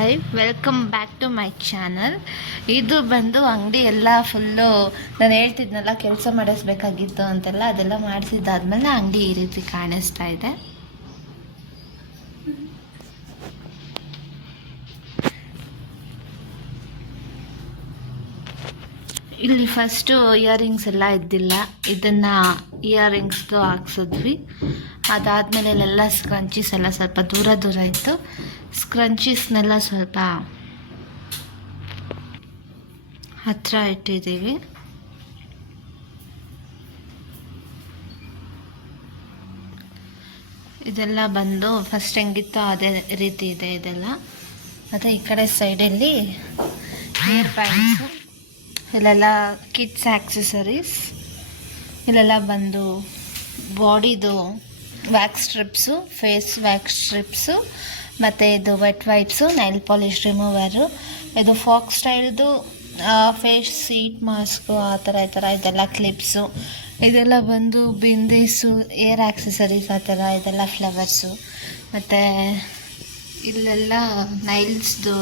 Hi, welcome back to my channel. ಇದು ಬಂದು ಅಂಗಡಿ ಎಲ್ಲ ಫುಲ್ಲು ನಾನು ಹೇಳ್ತಿದ್ನಲ್ಲ ಕೆಲಸ ಮಾಡಿಸ್ಬೇಕಾಗಿತ್ತು ಅಂತೆಲ್ಲ, ಅದೆಲ್ಲ ಮಾಡಿಸಿದ್ದಾದ್ಮೇಲೆ ಅಂಗಡಿ ಈ ರೀತಿ ಕಾಣಿಸ್ತಾ ಇದೆ. ಇಲ್ಲಿ ಫಸ್ಟು ಇಯರಿಂಗ್ಸ್ ಎಲ್ಲ ಇದ್ದಿಲ್ಲ, ಇದನ್ನು ಇಯರಿಂಗ್ಸ್ದು ಹಾಕ್ಸಿದ್ವಿ. ಅದಾದಮೇಲೆ ಇಲ್ಲೆಲ್ಲ ಸ್ಕ್ರಂಚೀಸ್ ಎಲ್ಲ ಸ್ವಲ್ಪ ದೂರ ದೂರ ಇತ್ತು. ಸ್ಕ್ರಂಚೀಸ್ನೆಲ್ಲ ಸ್ವಲ್ಪ ಹತ್ತಿರ ಇಟ್ಟಿದ್ದೀವಿ. ಇದೆಲ್ಲ ಬಂದು ಫಸ್ಟ್ ಹೆಂಗಿತ್ತು ಅದೇ ರೀತಿ ಇದೆ ಇದೆಲ್ಲ. ಮತ್ತು ಈ ಕಡೆ ಸೈಡಲ್ಲಿ ಹೇರ್ ಬ್ಯಾಂಡ್ಸು, ಇಲ್ಲೆಲ್ಲ ಕಿಡ್ಸ್ ಆಕ್ಸೆಸರೀಸ್, ಇಲ್ಲೆಲ್ಲ ಬಂದು ಬಾಡಿದು wax strips, face wax strips, ಮತ್ತು ಇದು ವೆಟ್ ವೈಪ್ಸು, ನೈಲ್ ಪಾಲಿಶ್ ರಿಮೂವರು, ಇದು ಫಾಕ್ಸ್ ಸ್ಟೈಲ್ದು ಫೇಸ್ ಶೀಟ್ ಮಾಸ್ಕು, ಆ ಥರ ಇದೆಲ್ಲ ಕ್ಲಿಪ್ಸು, ಇದೆಲ್ಲ ಬಂದು ಬಿಂದೀಸು, ಏರ್ ಆಕ್ಸೆಸರೀಸ್, ಆ ಥರ ಇದೆಲ್ಲ ಫ್ಲವರ್ಸು. ಮತ್ತು ಇಲ್ಲೆಲ್ಲ ನೈಲ್ಸ್ದು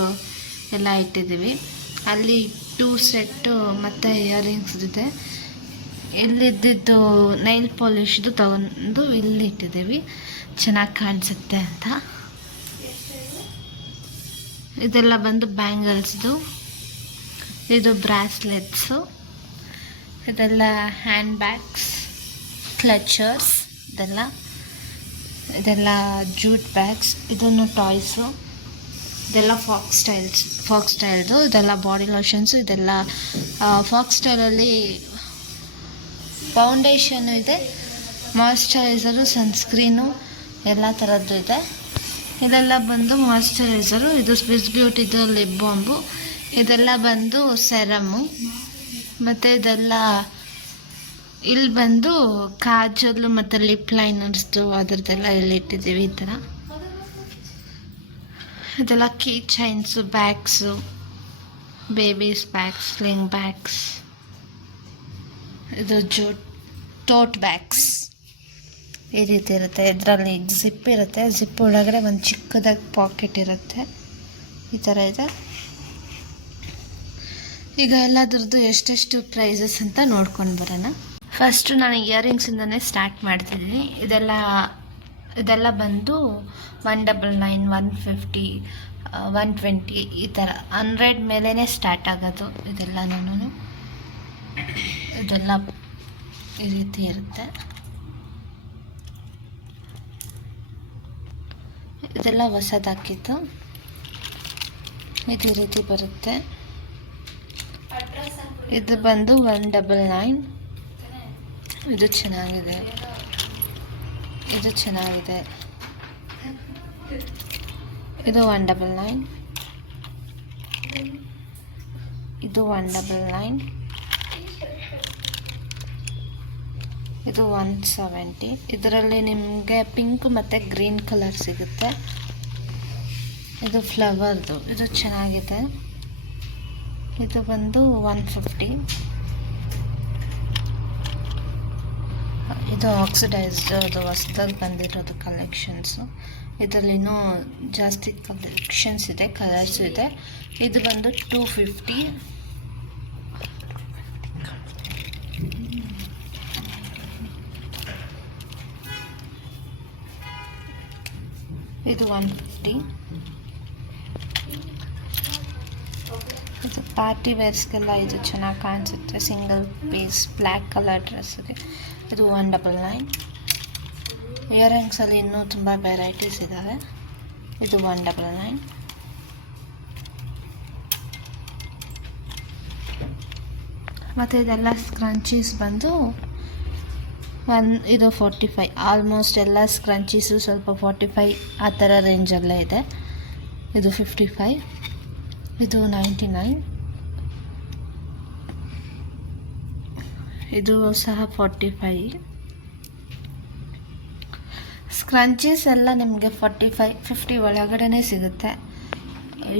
ಎಲ್ಲ ಇಟ್ಟಿದ್ದೀವಿ. ಅಲ್ಲಿ 2 ಸೆಟ್ಟು ಮತ್ತು ಇಯರಿಂಗ್ಸ್ ಇದೆ. ಇಲ್ಲಿದ್ದು ನೈಲ್ ಪಾಲಿಶ್ದು ತಗೊಂಡು ಇಲ್ಲಿ ಇಟ್ಟಿದ್ದೀವಿ, ಚೆನ್ನಾಗಿ ಕಾಣಿಸುತ್ತೆ ಅಂತ. ಇದೆಲ್ಲ ಬಂದು ಬ್ಯಾಂಗಲ್ಸ್ದು, ಇದು ಬ್ರಾಸ್ಲೆಟ್ಸು, ಇದೆಲ್ಲ ಹ್ಯಾಂಡ್ ಬ್ಯಾಗ್ಸ್, ಕ್ಲಚರ್ಸ್, ಇದೆಲ್ಲ ಜೂಟ್ ಬ್ಯಾಗ್ಸ್, ಇದನ್ನು ಟಾಯ್ಸು, ಇದೆಲ್ಲ ಫಾಕ್ಸ್ ಸ್ಟೈಲ್ದು, ಇದೆಲ್ಲ ಬಾಡಿ ಲೋಷನ್ಸು, ಇದೆಲ್ಲ ಫಾಕ್ಸ್ ಸ್ಟೈಲಲ್ಲಿ ಫೌಂಡೇಶನು ಇದೆ, ಮಾಯ್ಶ್ಚರೈಸರು, ಸನ್ಸ್ಕ್ರೀನು ಎಲ್ಲ ಥರದ್ದು ಇದೆ. ಇದೆಲ್ಲ ಬಂದು ಮಾಯ್ಶ್ಚರೈಸರು, ಇದು ಸ್ವಿಸ್ ಬ್ಯೂಟಿದು ಲಿಪ್ ಬಾಂಬು, ಇದೆಲ್ಲ ಬಂದು ಸೆರಮು, ಮತ್ತು ಇದೆಲ್ಲ ಇಲ್ಲಿ ಬಂದು ಕಾಜಲ್ಲು ಮತ್ತು ಲಿಪ್ ಲೈನರ್ಸ್ದು ಅದರದ್ದೆಲ್ಲ ಇಲ್ಲಿ ಇಟ್ಟಿದ್ದೀವಿ. ಈ ಥರ ಇದೆಲ್ಲ key chains, bags, babies bags, sling bags, ಇದು ಟೋಟ್ ಬ್ಯಾಗ್ಸ್ ಈ ರೀತಿ ಇರುತ್ತೆ. ಇದರಲ್ಲಿ ಜಿಪ್ ಇರುತ್ತೆ, ಜಿಪ್ ಒಳಗಡೆ ಒಂದು ಚಿಕ್ಕದಾಗಿ ಪಾಕೆಟ್ ಇರುತ್ತೆ. ಈ ಥರ ಇದೆ. ಈಗ ಎಲ್ಲದ್ರದ್ದು ಎಷ್ಟೆಷ್ಟು ಪ್ರೈಸಸ್ ಅಂತ ನೋಡ್ಕೊಂಡು ಬರೋಣ. ಫಸ್ಟು ನಾನು ಇಯರಿಂಗ್ಸಿಂದನೇ ಸ್ಟಾರ್ಟ್ ಮಾಡ್ತಿದ್ದೀನಿ. ಇದೆಲ್ಲ ಬಂದು 199, 150, 120 ಈ ಥರ 100 ಮೇಲೇ ಸ್ಟಾರ್ಟ್ ಆಗೋದು. ಇದೆಲ್ಲ ಈ ರೀತಿ ಇರುತ್ತೆ. ಇದೆಲ್ಲ ಹೊಸದಾಕಿತ್ತು, ಇದು ಈ ರೀತಿ ಬರುತ್ತೆ. ಇದು ಬಂದು 199. ಇದು ಚೆನ್ನಾಗಿದೆ, ಇದು 199, ಇದು 199, ಇದು 170. ಇದರಲ್ಲಿ ನಿಮಗೆ ಪಿಂಕ್ ಮತ್ತು ಗ್ರೀನ್ ಕಲರ್ ಸಿಗುತ್ತೆ. ಇದು ಫ್ಲವರ್ದು, ಇದು ಚೆನ್ನಾಗಿದೆ. ಇದು ಬಂದು 150. ಇದು ಆಕ್ಸಿಡೈಸ್ಡ್, ಅದು ಹೊಸದಾಗಿ ಬಂದಿರೋದು ಕಲೆಕ್ಷನ್ಸು. ಇದರಲ್ಲಿನೂ ಜಾಸ್ತಿ ಕಲೆಕ್ಷನ್ಸ್ ಇದೆ, ಕಲರ್ಸ್ ಇದೆ. ಇದು ಬಂದು 250. ಇದು 150. ಇದು ಪಾರ್ಟಿ ವೇರ್ಸ್ಗೆಲ್ಲ ಇದು ಚೆನ್ನಾಗಿ ಕಾಣಿಸುತ್ತೆ, ಸಿಂಗಲ್ ಪೀಸ್ ಬ್ಲ್ಯಾಕ್ ಕಲರ್ ಡ್ರೆಸ್ಗೆ. ಇದು 199. ಇಯರಿಂಗ್ಸಲ್ಲಿ ಇನ್ನೂ ತುಂಬ ವೆರೈಟೀಸ್ ಇದ್ದಾವೆ. ಇದು 199. ಮತ್ತು ಇದೆಲ್ಲ ಸ್ಕ್ರಂಚೀಸ್ ಬಂದು ಇದು 45. ಆಲ್ಮೋಸ್ಟ್ ಎಲ್ಲ ಸ್ಕ್ರಂಚೀಸು ಸ್ವಲ್ಪ 45 ಆ ಥರ ರೇಂಜಲ್ಲೇ ಇದೆ. ಇದು 55. ಇದು 99. ಇದು ಸಹ 45. ಸ್ಕ್ರಂಚೀಸ್ ಎಲ್ಲ ನಿಮಗೆ 45, 50 ಒಳಗಡೆ ಸಿಗುತ್ತೆ.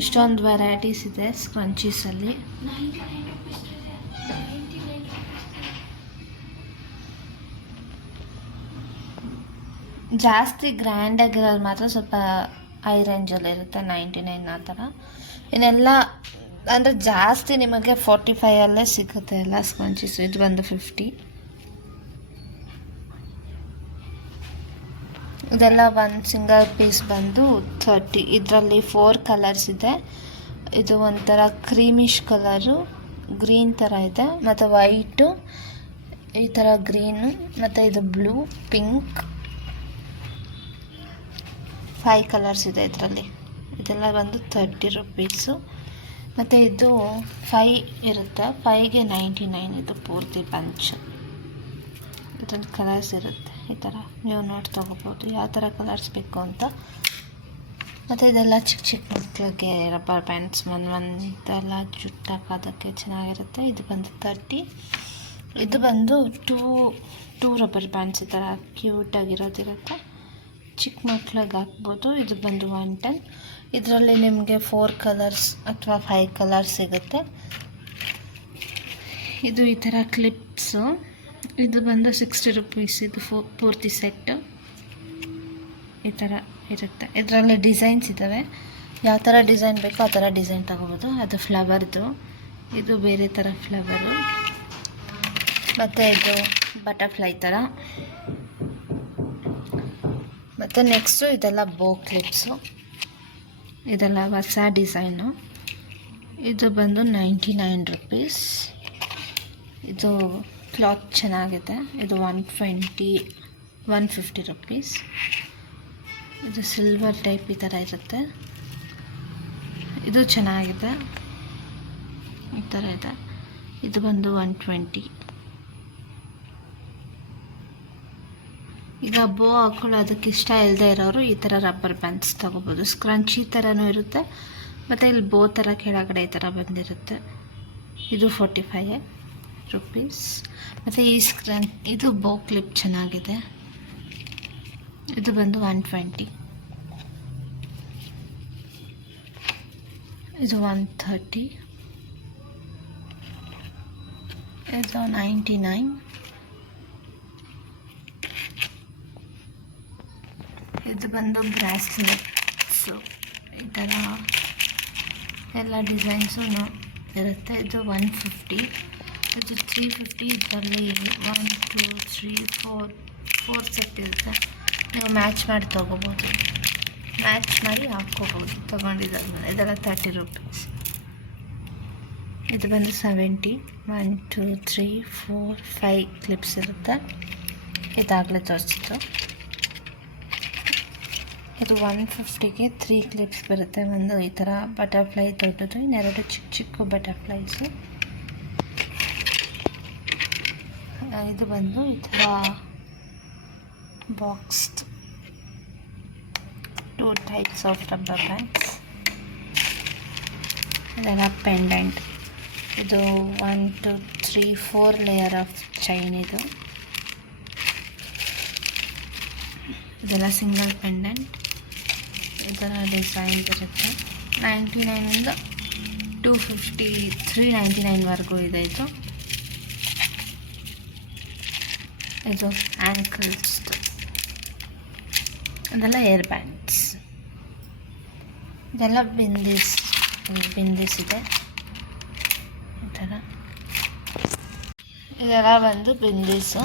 ಇಷ್ಟೊಂದು ವೆರೈಟೀಸ್ ಇದೆ ಸ್ಕ್ರಂಚೀಸಲ್ಲಿ. ಜಾಸ್ತಿ ಗ್ರ್ಯಾಂಡಾಗಿರೋದು ಮಾತ್ರ ಸ್ವಲ್ಪ ಹೈ ರೇಂಜಲ್ಲಿರುತ್ತೆ 99 ಆ ಥರ. ಇನ್ನೆಲ್ಲ ಅಂದರೆ ಜಾಸ್ತಿ ನಿಮಗೆ 45 ಸಿಗುತ್ತೆ ಎಲ್ಲ ಸ್ಪಂಚಸ್. ಇದು ಬಂದು 50. ಇದೆಲ್ಲ ಒಂದು ಸಿಂಗಲ್ ಪೀಸ್ ಬಂದು 30. ಇದರಲ್ಲಿ 4 ಕಲರ್ಸ್ ಇದೆ. ಇದು ಒಂಥರ ಕ್ರೀಮಿಶ್ ಕಲರು, ಗ್ರೀನ್ ಥರ ಇದೆ, ಮತ್ತು ವೈಟು, ಈ ಥರ ಗ್ರೀನು, ಮತ್ತು ಇದು ಬ್ಲೂ, ಪಿಂಕ್, 5 ಕಲರ್ಸ್ ಇದೆ ಇದರಲ್ಲಿ. ಇದೆಲ್ಲ ಬಂದು 30 ರುಪೀಸು. ಮತ್ತು ಇದು 5 ಇರುತ್ತೆ, 5ಗೆ 99. ಇದು ಪೂರ್ತಿ ಬಂಚ್. ಇದರಲ್ಲಿ ಕಲರ್ಸ್ ಇರುತ್ತೆ ಈ ಥರ, ನೀವು ನೋಡಿ ತೊಗೋಬೋದು ಯಾವ ಥರ ಕಲರ್ಸ್ ಬೇಕು ಅಂತ. ಮತ್ತು ಇದೆಲ್ಲ ಚಿಕ್ಕ ಚಿಕ್ಕ ಮಕ್ಕಳಿಗೆ ರಬ್ಬರ್ ಬ್ಯಾಂಡ್ಸ್ ಒಂದೆಲ್ಲ ಜುಟ್ಟು ಹಾಕೋದಕ್ಕೆ ಚೆನ್ನಾಗಿರುತ್ತೆ. ಇದು ಬಂದು 30. ಇದು ಬಂದು ಟೂ ರಬ್ಬರ್ ಬ್ಯಾಂಡ್ಸ್ ಈ ಥರ ಕ್ಯೂಟಾಗಿರೋದಿರುತ್ತೆ, ಚಿಕ್ಕ ಮಕ್ಳಿಗೆ ಹಾಕ್ಬೋದು. ಇದು ಬಂದು 110. ಇದರಲ್ಲಿ ನಿಮಗೆ 4 ಕಲರ್ಸ್ ಅಥವಾ 5 ಕಲರ್ಸ್ ಸಿಗುತ್ತೆ. ಇದು ಈ ಥರ ಕ್ಲಿಪ್ಸು. ಇದು ಬಂದು 60 ರುಪೀಸ್. ಇದು ಪೂರ್ತಿ ಸೆಟ್ಟು ಈ ಥರ ಇರುತ್ತೆ. ಇದರಲ್ಲಿ ಡಿಸೈನ್ಸ್ ಇದ್ದಾವೆ, ಯಾವ ಥರ ಡಿಸೈನ್ ಬೇಕೋ ಆ ಥರ ಡಿಸೈನ್ ತಗೋಬೋದು. ಅದು ಫ್ಲವರ್ದು, ಇದು ಬೇರೆ ಥರ ಫ್ಲವರು, ಮತ್ತು ಇದು ಬಟರ್ಫ್ಲೈ ಥರ. ಮತ್ತು ನೆಕ್ಸ್ಟು ಇದೆಲ್ಲ ಬೋ ಕ್ಲಿಪ್ಸು, ಇದೆಲ್ಲ ಹೊಸ ಡಿಸೈನು. ಇದು ಬಂದು 99 ರುಪೀಸ್. ಇದು ಕ್ಲಾತ್ ಚೆನ್ನಾಗಿದೆ. ಇದು 150 ರುಪೀಸ್. ಇದು ಸಿಲ್ವರ್ ಟೈಪ್ ಈ ಥರ ಇರುತ್ತೆ. ಇದು ಚೆನ್ನಾಗಿದೆ, ಈ ಥರ ಇದೆ. ಇದು ಬಂದು 120. ಈಗ ಬೋ ಹಾಕೊಳ್ಳೋದಕ್ಕೆ ಇಷ್ಟ ಇಲ್ಲದೆ ಇರೋರು ಈ ಥರ ರಬ್ಬರ್ ಬ್ಯಾಂಡ್ಸ್ ತೊಗೋಬೋದು. ಸ್ಕ್ರಂಚಿ ಥರನೂ ಇರುತ್ತೆ, ಮತ್ತು ಇಲ್ಲಿ ಬೋ ಥರ ಕೆಳಗಡೆ ಈ ಥರ ಬಂದಿರುತ್ತೆ. ಇದು 45 ರುಪೀಸ್. ಮತ್ತು ಇದು ಬೋ ಕ್ಲಿಪ್ ಚೆನ್ನಾಗಿದೆ. ಇದು ಬಂದು 120. ಇದು 130. ಇದು 99. ಇದು ಬಂದು ಬ್ರಾಸ್ಲೆಟ್ಸು, ಈ ಥರ ಎಲ್ಲ ಡಿಸೈನ್ಸು ಇರುತ್ತೆ. ಇದು 150. ಇದು 350. ಇದರಲ್ಲಿ 1 2 3 4 ಸೆಟ್ ಇರುತ್ತೆ. ನೀವು ಮ್ಯಾಚ್ ಮಾಡಿ ತೊಗೋಬೋದು, ಮ್ಯಾಚ್ ಮಾಡಿ ಹಾಕ್ಕೋಬೋದು ತೊಗೊಂಡಿದ್ದಾದ್ಮೇಲೆ. ಇದೆಲ್ಲ 30 ರುಪೀಸ್. ಇದು ಬಂದು 70. 1 2 3 4 5 ಕ್ಲಿಪ್ಸ್ ಇರುತ್ತೆ. ಇದಾಗಲೇ ತೋರಿಸಿತ್ತು. ಇದು 150ಗೆ 3 ಕ್ಲಿಪ್ಸ್ ಬರುತ್ತೆ. ಒಂದು ಈ ಥರ ಬಟರ್ಫ್ಲೈ ದೊಡ್ಡದು, ಇನ್ನೆರಡು ಚಿಕ್ಕ ಚಿಕ್ಕ ಬಟರ್ಫ್ಲೈಸು. ಇದು ಬಂದು ಈ ಥರ box, 2 types of rubber bands. ಇದೆಲ್ಲ ಪೆಂಡೆಂಟ್. ಇದು 1 2 3 4 ಲೇಯರ್ ಆಫ್ ಚೈನ್. ಇದೆಲ್ಲ ಸಿಂಗಲ್ ಪೆಂಡೆಂಟ್. ಈ ಥರ ಡಿಸೈನ್ ಇರುತ್ತೆ. 99ಇಂದ 250 399ವರೆಗೂ ಇದೆ. ಇದು ಆ್ಯಂಕಲ್ಸ್. ಇದೆಲ್ಲ ಏರ್ ಬ್ಯಾಂಡ್ಸ್. ಇದೆಲ್ಲ ಬಿಂದೀಸ್ ಇದೆ ಈ ಥರ. ಇದೆಲ್ಲ ಬಂದು ಬಿಂದೀಸು.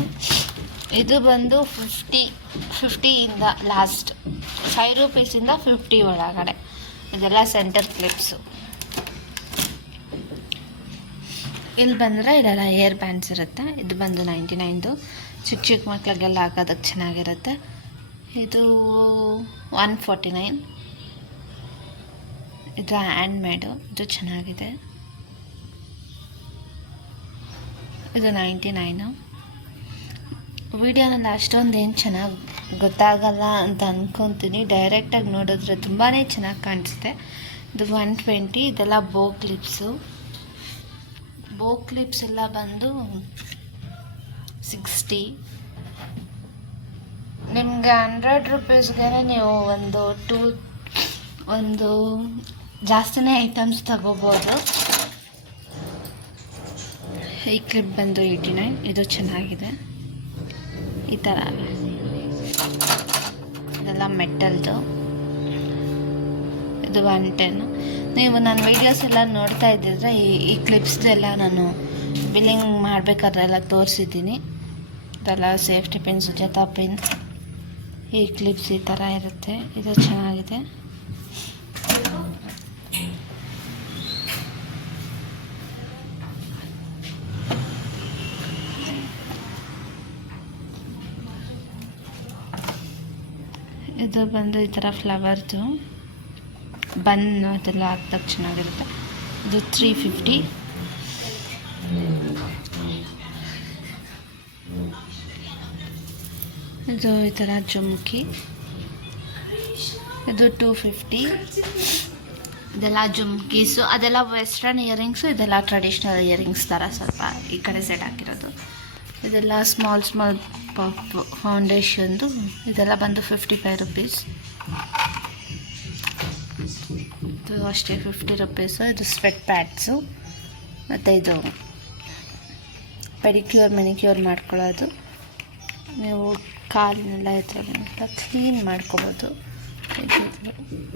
ಇದು ಬಂದು 50ಇಂದ ಲಾಸ್ಟ್ 5 ರೂಪೀಸಿಂದ 50 ಒಳಗಡೆ. ಇದೆಲ್ಲ ಸೆಂಟರ್ ಕ್ಲಿಪ್ಸು. ಇಲ್ಲಿ ಬಂದರೆ ಇದೆಲ್ಲ ಏರ್ ಬ್ಯಾಂಡ್ಸ್ ಇರುತ್ತೆ. ಇದು ಬಂದು 99. ಚಿಕ್ಕ ಚಿಕ್ಕ ಮಕ್ಕಳಿಗೆಲ್ಲ ಹಾಕೋದಕ್ಕೆ ಚೆನ್ನಾಗಿರುತ್ತೆ. ಇದು 149. ಇದು ಹ್ಯಾಂಡ್ಮೇಡು, ಇದು ಚೆನ್ನಾಗಿದೆ. ಇದು 99. ವಿಡಿಯೋನಲ್ಲಿ ಅಷ್ಟೊಂದು ಏನು ಚೆನ್ನಾಗಿ ಗೊತ್ತಾಗಲ್ಲ ಅಂತ ಅಂದ್ಕೊತೀನಿ. ಡೈರೆಕ್ಟಾಗಿ ನೋಡಿದ್ರೆ ತುಂಬಾ ಚೆನ್ನಾಗಿ ಕಾಣಿಸುತ್ತೆ. ಇದು 120. ಇದೆಲ್ಲ ಬೋ ಕ್ಲಿಪ್ಸು. ಬೋ ಕ್ಲಿಪ್ಸ್ ಎಲ್ಲ ಬಂದು 60. ನಿಮಗೆ 100 ರುಪೀಸ್ಗೆ ನೀವು ಒಂದು ಜಾಸ್ತಿನೇ ಐಟಮ್ಸ್ ತಗೋಬೋದು. ಈ ಕ್ಲಿಪ್ ಬಂದು 89. ಇದು ಚೆನ್ನಾಗಿದೆ ಈ ಥರ. ಇದೆಲ್ಲ ಮೆಟಲ್ದು. ಇದು 110. ನೀವು ನನ್ನ ವೀಡಿಯೋಸ್ ಎಲ್ಲ ನೋಡ್ತಾ ಇದ್ದಿದ್ರೆ ಈ ಕ್ಲಿಪ್ಸ್ದೆಲ್ಲ ನಾನು ಬಿಲ್ಲಿಂಗ್ ಮಾಡಬೇಕಾದ್ರೆಲ್ಲ ತೋರಿಸಿದ್ದೀನಿ. ಇದೆಲ್ಲ ಸೇಫ್ಟಿ ಪಿನ್, ಸುಜಾತಾ ಪಿನ್, ಈ ಕ್ಲಿಪ್ಸ್ ಈ ಥರ ಇರುತ್ತೆ. ಇದು ಚೆನ್ನಾಗಿದೆ. ಇದು ಬಂದು ಈ ಥರ ಫ್ಲವರ್ದು ಬನ್ ಅದೆಲ್ಲ ಹಾಕ್ದಾಗ ಚೆನ್ನಾಗಿರುತ್ತೆ. ಇದು 350. ಇದು ಈ ಥರ ಜುಮ್ಕಿ, ಇದು 250. ಇದೆಲ್ಲ ಜುಮ್ಕೀಸು, ಅದೆಲ್ಲ ವೆಸ್ಟರ್ನ್ ಇಯರಿಂಗ್ಸು, ಇದೆಲ್ಲ ಟ್ರೆಡಿಷ್ನಲ್ ಇಯರಿಂಗ್ಸ್ ಥರ ಸ್ವಲ್ಪ ಈ ಕಡೆ ಸೈಡ್ ಹಾಕಿರೋದು. ಇದೆಲ್ಲ ಸ್ಮಾಲ್ ಪಾಪ್ ಫೌಂಡೇಶನ್ದು, ಇದೆಲ್ಲ ಬಂದು 55 ರುಪೀಸ್. ಇದು ಅಷ್ಟೇ 50 ರುಪೀಸು. ಇದು ಸ್ವೆಟ್ ಪ್ಯಾಡ್ಸು, ಮತ್ತು ಇದು ಪೆಡಿಕ್ಯೂರ್ ಮೆನಿಕ್ಯೂರ್ ಮಾಡ್ಕೊಳ್ಳೋದು. ನೀವು ಕಾಲಿನೆಲ್ಲ ಇದ್ರಿಂದ ಕ್ಲೀನ್ ಮಾಡ್ಕೊಬೋದು.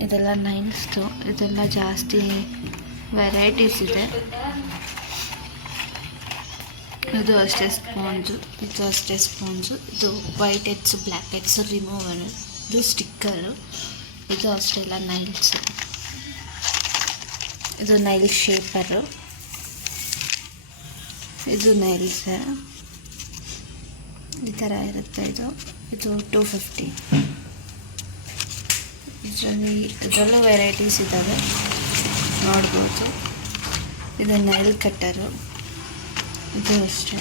ಇದೆಲ್ಲ ನೈಲ್ಸ್ದು, ಇದೆಲ್ಲ ಜಾಸ್ತಿ ವೆರೈಟೀಸ್ ಇದೆ. ಇದು ಅಷ್ಟೇ ಸ್ಪಾಂಜು, ಇದು ಅಷ್ಟೇ ಸ್ಪಾಂಜು. ಇದು white heads, black heads remover. ಇದು ಸ್ಟಿಕ್ಕರು. ಇದು ಅಷ್ಟೇ ಎಲ್ಲ ನೈಲ್ಸು. ಇದು ನೈಲ್ ಶೇಪರು. ಇದು ನೈಲ್ಸ್ ಈ ಥರ ಇರುತ್ತೆ. ಇದು 250. ಇದರಲ್ಲೂ ವೆರೈಟೀಸ್ ಇದ್ದಾವೆ, ನೋಡ್ಬೋದು. ಇದು ನೈಲ್ ಕಟ್ಟರು. ಇದು ಅಷ್ಟೇ.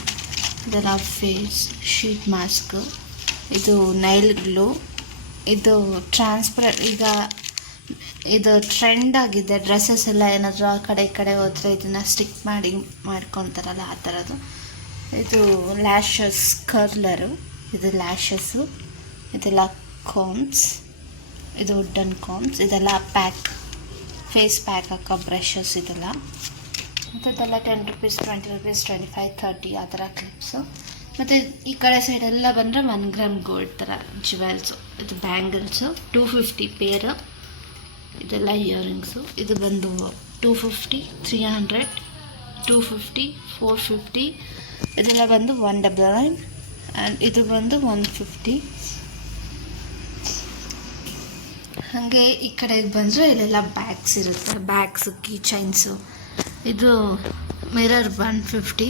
ಇದೆಲ್ಲ ಫೇಸ್ ಶೀಟ್ ಮಾಸ್ಕು. ಇದು ನೈಲ್ ಗ್ಲೂ. ಇದು ಟ್ರಾನ್ಸ್ಪರೆಂಟ್. ಈಗ ಇದು ಟ್ರೆಂಡ್ ಆಗಿದೆ. ಡ್ರೆಸ್ಸಸ್ ಎಲ್ಲ ಏನಾದರೂ ಆ ಕಡೆ ಈ ಕಡೆ ಹೋದರೆ ಇದನ್ನು ಸ್ಟಿಕ್ ಮಾಡ್ಕೊತಾರಲ್ಲ ಆ ಥರದ್ದು. ಇದು ಲ್ಯಾಶಸ್ ಕರ್ಲರು. ಇದು ಲ್ಯಾಶಸ್ಸು. ಇದೆಲ್ಲ ಕಾಮ್ಸ್. ಇದು ವುಡ್ಡನ್ ಕಾಮ್ಸ್. ಇದೆಲ್ಲ ಫೇಸ್ ಪ್ಯಾಕ್ ಹಾಕೋ ಬ್ರಷಸ್. ಇದೆಲ್ಲ ಮತ್ತು ಇದೆಲ್ಲ 10 ರುಪೀಸ್, 20 ರುಪೀಸ್, 25, 30 ಆ ಥರ ಕ್ಲಿಪ್ಸು. ಮತ್ತು ಈ ಕಡೆ ಸೈಡೆಲ್ಲ ಬಂದರೆ 1 ಗ್ರಾಮ್ ಗೋಲ್ಡ್ ಥರ ಜ್ಯುವೆಲ್ಸು. ಇದು ಬ್ಯಾಂಗಲ್ಸು 250 ಪೇರು. ಇದೆಲ್ಲ ಇಯರಿಂಗ್ಸು. ಇದು ಬಂದು 250, 300, 250, 450. ಇದೆಲ್ಲ ಬಂದು 199 ಆ್ಯಂಡ್ ಇದು ಬಂದು 150. ಹಾಗೆ ಈ ಕಡೆಗೆ ಬಂದರೆ ಇಲ್ಲೆಲ್ಲ ಬ್ಯಾಗ್ಸ್ ಇರುತ್ತೆ. Bags, key chains. ಇದು ಮಿರರ್ 150.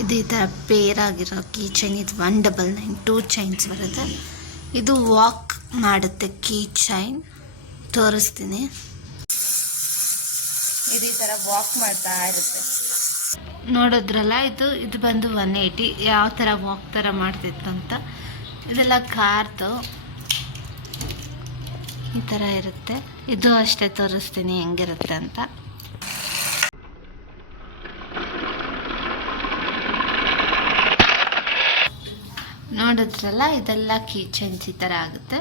ಇದು ಈ ಥರ ಪೇರ್ ಆಗಿರೋ ಕೀ ಚೈನ್. ಇದು 199, 2 ಚೈನ್ಸ್ ಬರುತ್ತೆ. ಇದು ವಾಕ್ ಮಾಡುತ್ತೆ ಕೀ ಚೈನ್. ತೋರಿಸ್ತೀನಿ. ಇದು ಈ ಥರ ವಾಕ್ ಮಾಡ್ತಾ ಇರುತ್ತೆ. ನೋಡಿದ್ರಲ್ಲ, ಇದು ಬಂದು 180. ಯಾವ ಥರ ವಾಕ್ ಥರ ಮಾಡ್ತಿತ್ತು ಅಂತ. ಇದೆಲ್ಲ ಕಾರ್ದು ಈ ಥರ ಇರುತ್ತೆ. ಇದು ಅಷ್ಟೇ, ತೋರಿಸ್ತೀನಿ ಹೆಂಗಿರುತ್ತೆ ಅಂತ. ನೋಡಿದ್ರಲ್ಲ, ಇದೆಲ್ಲ ಕೀ ಚೈನ್ಸ್ ಈ ಥರ ಆಗುತ್ತೆ.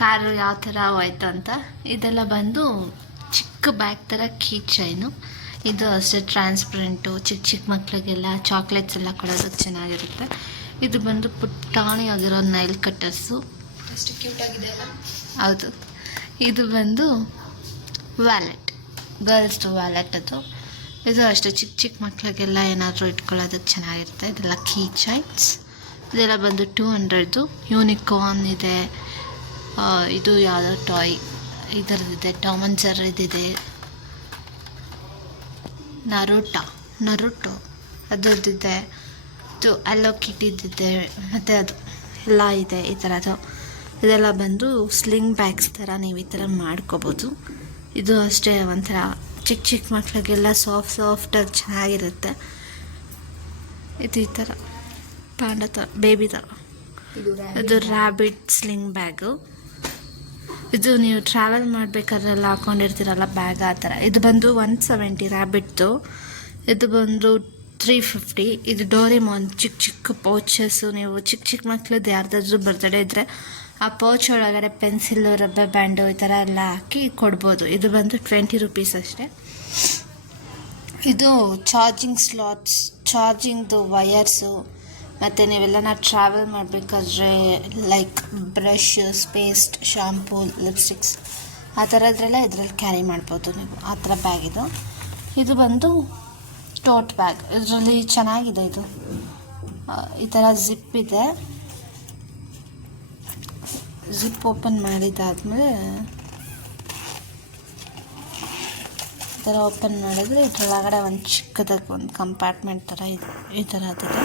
ಕಾರು ಯಾವ ಥರ ಹೋಯ್ತು ಅಂತ. ಇದೆಲ್ಲ ಬಂದು ಚಿಕ್ಕ ಬ್ಯಾಗ್ ಥರ ಕೀ ಚೈನು. ಇದು ಅಷ್ಟೇ ಟ್ರಾನ್ಸ್ಪರೆಂಟು. ಚಿಕ್ಕ ಮಕ್ಕಳಿಗೆಲ್ಲ ಚಾಕ್ಲೇಟ್ಸ್ ಎಲ್ಲ ಕೊಡೋದಕ್ಕೆ ಚೆನ್ನಾಗಿರುತ್ತೆ. ಇದು ಬಂದು ಪುಟ್ಟಾಣಿ ಆಗಿರೋ ನೈಲ್ ಕಟ್ಟರ್ಸು. ಅಷ್ಟು ಕ್ಯೂಟಾಗಿದೆ ಅಲ್ಲ. ಹೌದು. ಇದು ಬಂದು ವ್ಯಾಲೆಟ್, ಗರ್ಲ್ಸ್ದು ವ್ಯಾಲೆಟ್. ಇದು ಅಷ್ಟೇ ಚಿಕ್ಕ ಮಕ್ಕಳಿಗೆಲ್ಲ ಏನಾದರೂ ಇಟ್ಕೊಳ್ಳೋದಕ್ಕೆ ಚೆನ್ನಾಗಿರುತ್ತೆ. ಇದೆಲ್ಲ ಕೀ ಚೈನ್ಸ್. ಇದೆಲ್ಲ ಬಂದು 200. ಯೂನಿಕಾರ್ನ್ ಇದೆ. ಇದು ಯಾವುದೋ ಟಾಯ್ ಇದರದ್ದಿದೆ. ಟಾಮ್ ಆ್ಯಂಡ್ ಜೆರ್ರಿ ಇದಿದೆ. ನರುಟೋ ಅದರದ್ದಿದೆ. ಇದು ಅಲ್ಲೋ ಕಿಟ್ಟಿದ್ದಿದೆ. ಮತ್ತು ಅದು ಎಲ್ಲ ಇದೆ ಈ ಥರದ್ದು. ಇದೆಲ್ಲ ಬಂದು ಸ್ಲಿಂಗ್ ಬ್ಯಾಗ್ಸ್ ಥರ ನೀವು ಈ ಥರ ಮಾಡ್ಕೋಬೋದು. ಇದು ಅಷ್ಟೇ ಒಂಥರ ಚಿಕ್ಕ ಮಕ್ಕಳಿಗೆಲ್ಲ ಸಾಫ್ಟಾಗಿ ಚೆನ್ನಾಗಿರುತ್ತೆ. ಇದು ಈ ಥರ ಪಾಂಡ ಥರ, ಬೇಬಿ ಥರ. ಇದು ರ್ಯಾಬಿಟ್ ಸ್ಲಿಂಗ್ ಬ್ಯಾಗು. ಇದು ನೀವು ಟ್ರಾವೆಲ್ ಮಾಡಬೇಕಾದ್ರೆಲ್ಲ ಹಾಕ್ಕೊಂಡಿರ್ತೀರಲ್ಲ ಬ್ಯಾಗ್, ಆ ಥರ. ಇದು ಬಂದು 170 ರ್ಯಾಬಿಟ್ದು. ಇದು ಬಂದು 350. ಇದು ಡೋರಿಮಾನ್ ಚಿಕ್ಕ ಪೌಚಸ್ಸು. ನೀವು ಚಿಕ್ಕ ಮಕ್ಳದ್ದು ಯಾರ್ದಾದ್ರೂ ಬರ್ತ್ಡೇ ಇದ್ದರೆ ಆ ಪೌಚ್ ಒಳಗಡೆ ಪೆನ್ಸಿಲ್ಲು, ರಬ್ಬರ್ ಬ್ಯಾಂಡು ಈ ಥರ ಎಲ್ಲ ಹಾಕಿ ಕೊಡ್ಬೋದು. ಇದು ಬಂದು 20 ರುಪೀಸ್ ಅಷ್ಟೇ. ಇದು ಚಾರ್ಜಿಂಗ್ ಸ್ಲಾಟ್ಸ್, ಚಾರ್ಜಿಂಗ್ದು ವಯರ್ಸು, ಮತ್ತು ನೀವೆಲ್ಲ ಟ್ರಾವೆಲ್ ಮಾಡಬೇಕಾದ್ರೆ like brushes paste shampoo lipsticks ಆ ಥರದ್ರೆಲ್ಲ ಇದರಲ್ಲಿ ಕ್ಯಾರಿ ಮಾಡ್ಬೋದು ನೀವು. ಆ ಥರ ಬ್ಯಾಗ್ ಇದು. ಇದು ಬಂದು ಟೋಟ್ ಬ್ಯಾಗ್. ಇದರಲ್ಲಿ ಚೆನ್ನಾಗಿದೆ ಇದು. ಈ ಥರ ಜಿಪ್ ಇದೆ. ಜಿಪ್ ಓಪನ್ ಮಾಡಿದ್ದಾದಮೇಲೆ ಈ ಥರ ಓಪನ್ ಮಾಡಿದ್ರೆ ಇದರೊಳಗಡೆ ಒಂದು ಚಿಕ್ಕದಾಗಿ ಒಂದು ಕಂಪಾರ್ಟ್ಮೆಂಟ್ ಥರ ಇದೆ. ಈ ಥರ ಅದಿದೆ.